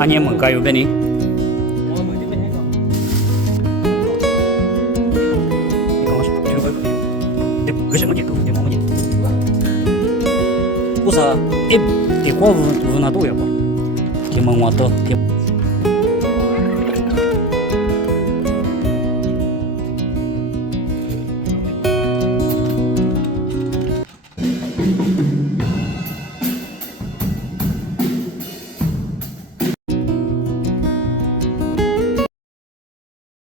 anh em ở cây ở bên đi cái gì mà gì cái gì 우사 앱 대고 부나 또 해봐. 기만 왔다.